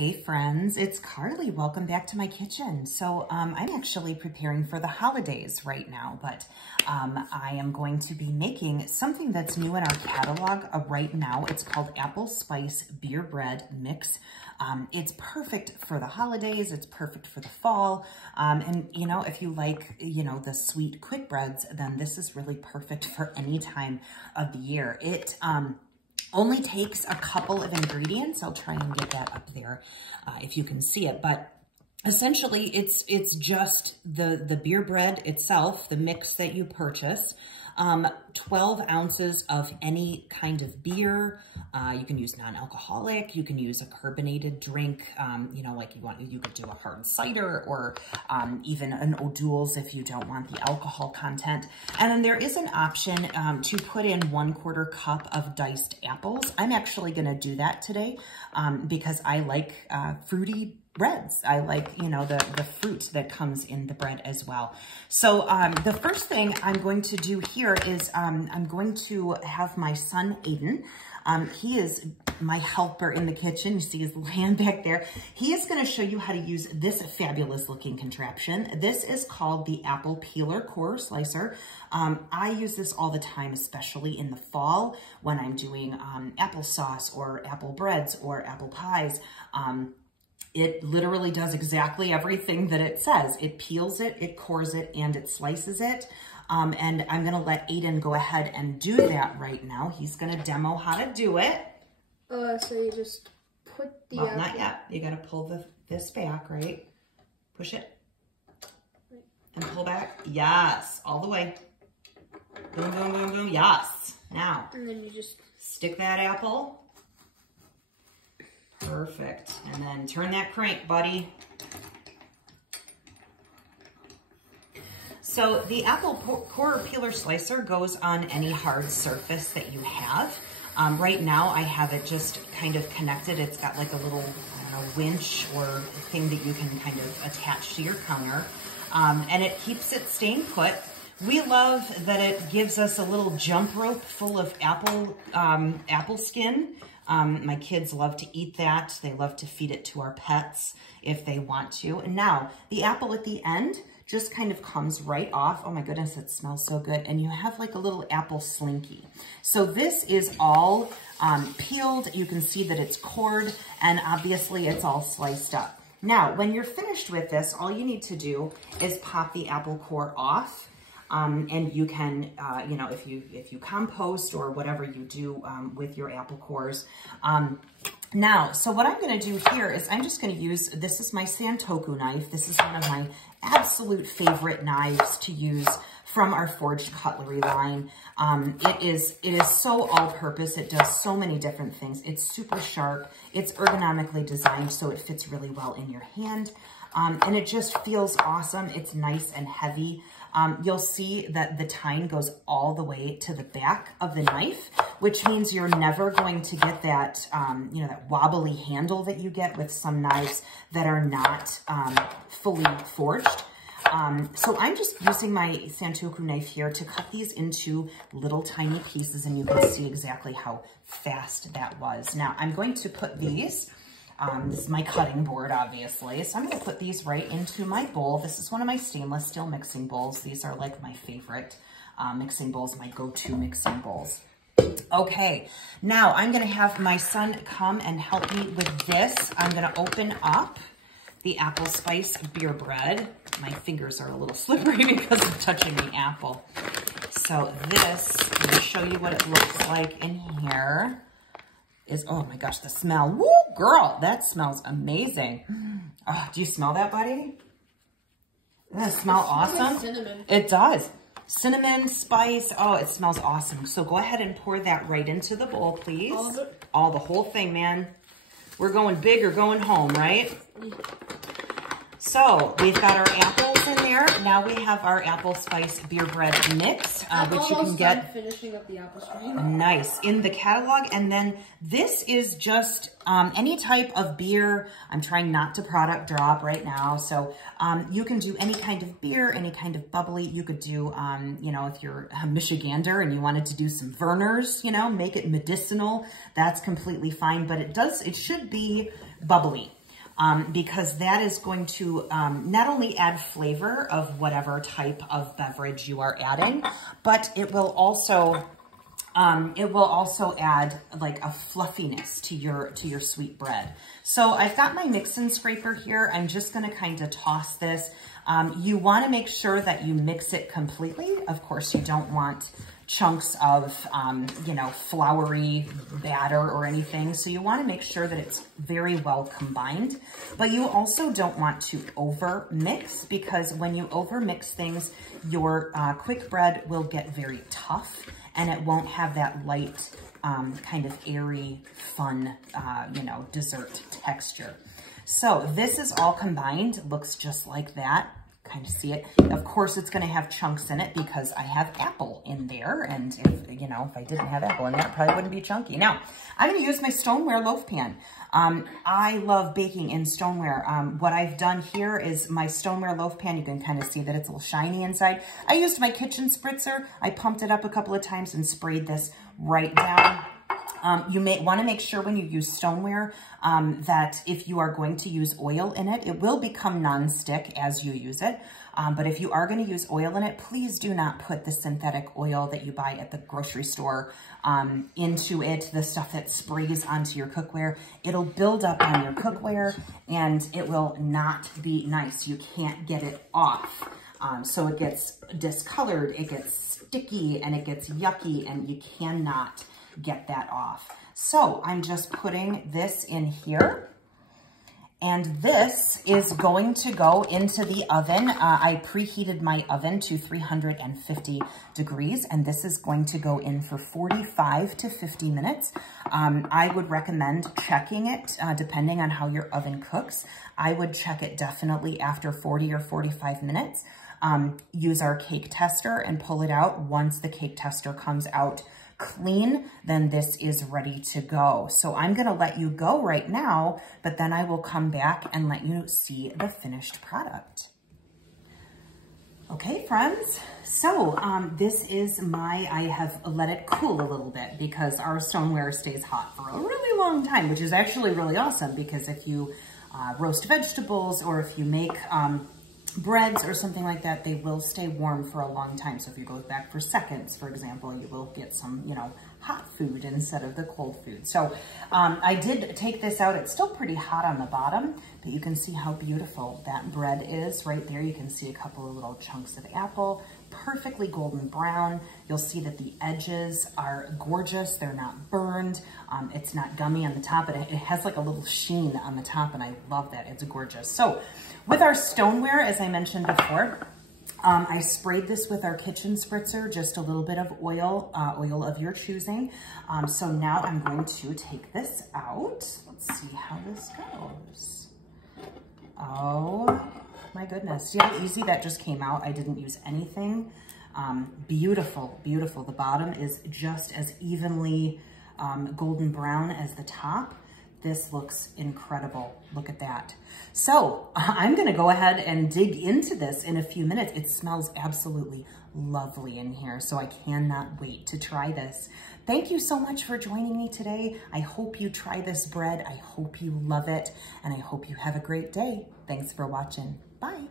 Hey friends, it's Carly. Welcome back to my kitchen. So I'm actually preparing for the holidays right now, but I am going to be making something that's new in our catalog right now. It's called Apple Spice Beer Bread Mix. It's perfect for the holidays. It's perfect for the fall. And you know, if you like, you know, the sweet quick breads, then this is really perfect for any time of the year. It only takes a couple of ingredients. I'll try and get that up there if you can see it. But essentially, it's just the beer bread itself, the mix that you purchase. 12 ounces of any kind of beer. You can use non-alcoholic. You can use a carbonated drink. You know, like you could do a hard cider or even an O'Doul's if you don't want the alcohol content. And then there is an option to put in 1/4 cup of diced apples. I'm actually going to do that today because I like fruity breads. I like, you know, the fruit that comes in the bread as well. So the first thing I'm going to do here is I'm going to have my son, Aiden. He is my helper in the kitchen. You see his little hand back there. He is going to show you how to use this fabulous looking contraption. This is called the Apple Peeler Core Slicer. I use this all the time, especially in the fall when I'm doing applesauce or apple breads or apple pies. It literally does exactly everything that it says. It peels it, it cores it, and it slices it. And I'm gonna let Aiden go ahead and do that right now. He's gonna demo how to do it. So you just put the Well, not yet. You gotta pull this back, right? Push it. And pull back. Yes, all the way. Boom, boom, boom, boom, yes. Now, and then you just stick that apple. Perfect. And then turn that crank, buddy. So the Apple Core Peeler Slicer goes on any hard surface that you have. Right now I have it just kind of connected. It's got like a little, I don't know, winch or thing that you can kind of attach to your counter. And it keeps it staying put. We love that it gives us a little jump rope full of apple skin. My kids love to eat that. They love to feed it to our pets if they want to. And now the apple at the end just kind of comes right off. Oh my goodness, it smells so good. And you have like a little apple slinky. So this is all peeled. You can see that it's cored and obviously it's all sliced up. Now, when you're finished with this, all you need to do is pop the apple core off. And you can, you know, if you compost or whatever you do with your apple cores. Now, so what I'm going to do here is I'm just going to use, this is my Santoku knife. This is one of my absolute favorite knives to use from our Forged Cutlery line. It is so all-purpose. It does so many different things. It's super sharp. It's ergonomically designed so it fits really well in your hand. And it just feels awesome. It's nice and heavy. You'll see that the tine goes all the way to the back of the knife, which means you're never going to get that, you know, that wobbly handle that you get with some knives that are not fully forged. So I'm just using my Santoku knife here to cut these into little tiny pieces, and you can see exactly how fast that was. Now I'm going to put these. This is my cutting board, obviously. So I'm going to put these right into my bowl. This is one of my stainless steel mixing bowls. These are like my favorite mixing bowls, my go-to mixing bowls. Okay, now I'm going to have my son come and help me with this. I'm going to open up the Apple Spice Beer Bread. My fingers are a little slippery because I'm touching the apple. So this, I'm going to show you what it looks like in here. Oh my gosh, the smell. Woo, girl, that smells amazing. Oh, do you smell that, buddy? Doesn't it smell awesome? Like cinnamon. It does. Cinnamon, spice. Oh, it smells awesome. So go ahead and pour that right into the bowl, please. All of it? All, the whole thing, man. We're going big or going home, right? So we've got our apples in there. Now we have our Apple Spice Beer Bread Mix, which you can get finishing up the apple stream. Nice in the catalog. And then this is just any type of beer. I'm trying not to product drop right now. So you can do any kind of beer, any kind of bubbly. You could do, you know, if you're a Michigander and you wanted to do some Vernors, you know, make it medicinal. That's completely fine. But it should be bubbly. because that is going to not only add flavor of whatever type of beverage you are adding, but it will also add like a fluffiness to your sweet bread. So I've got my mix-in scraper here. I'm just gonna kind of toss this. You wanna make sure that you mix it completely. Of course, you don't want chunks of, you know, floury batter or anything. So you wanna make sure that it's very well combined, but you also don't want to over mix, because when you over mix things, your quick bread will get very tough and it won't have that light, kind of airy, fun, you know, dessert texture. So this is all combined, looks just like that. Kind of see it. Of course, it's going to have chunks in it because I have apple in there. And if, you know, if I didn't have apple in there, it probably wouldn't be chunky. Now, I'm going to use my stoneware loaf pan. I love baking in stoneware. What I've done here is my stoneware loaf pan. You can kind of see that it's a little shiny inside. I used my kitchen spritzer. I pumped it up a couple of times and sprayed this right down. You may want to make sure when you use stoneware that if you are going to use oil in it, it will become non-stick as you use it. But if you are going to use oil in it, please do not put the synthetic oil that you buy at the grocery store into it, the stuff that sprays onto your cookware. It'll build up on your cookware and it will not be nice. You can't get it off. So it gets discolored, it gets sticky, and it gets yucky, and you cannot get that off. So I'm just putting this in here, and this is going to go into the oven. I preheated my oven to 350 degrees, and this is going to go in for 45 to 50 minutes. I would recommend checking it depending on how your oven cooks. I would check it definitely after 40 or 45 minutes. Use our cake tester and pull it out. Once the cake tester comes out clean, then this is ready to go. So I'm gonna let you go right now, but then I will come back and let you see the finished product. Okay, friends, so this is I have let it cool a little bit because our stoneware stays hot for a really long time, which is actually really awesome, because if you roast vegetables or if you make breads or something like that, they will stay warm for a long time. So if you go back for seconds, for example, you will get some, you know, hot food instead of the cold food. So I did take this out. It's still pretty hot on the bottom, but you can see how beautiful that bread is right there. You can see a couple of little chunks of apple, perfectly golden brown. You'll see that the edges are gorgeous. They're not burned. It's not gummy on the top, but it has like a little sheen on the top, and I love that. It's gorgeous. So with our stoneware, as I mentioned before, I sprayed this with our kitchen spritzer, just a little bit of oil, oil of your choosing. So now I'm going to take this out. Let's see how this goes. Oh my goodness. See how easy that just came out? I didn't use anything. Beautiful, beautiful. The bottom is just as evenly golden brown as the top. This looks incredible. Look at that. So I'm gonna go ahead and dig into this in a few minutes. It smells absolutely lovely in here, so I cannot wait to try this. Thank you so much for joining me today. I hope you try this bread. I hope you love it, and I hope you have a great day. Thanks for watching. Bye.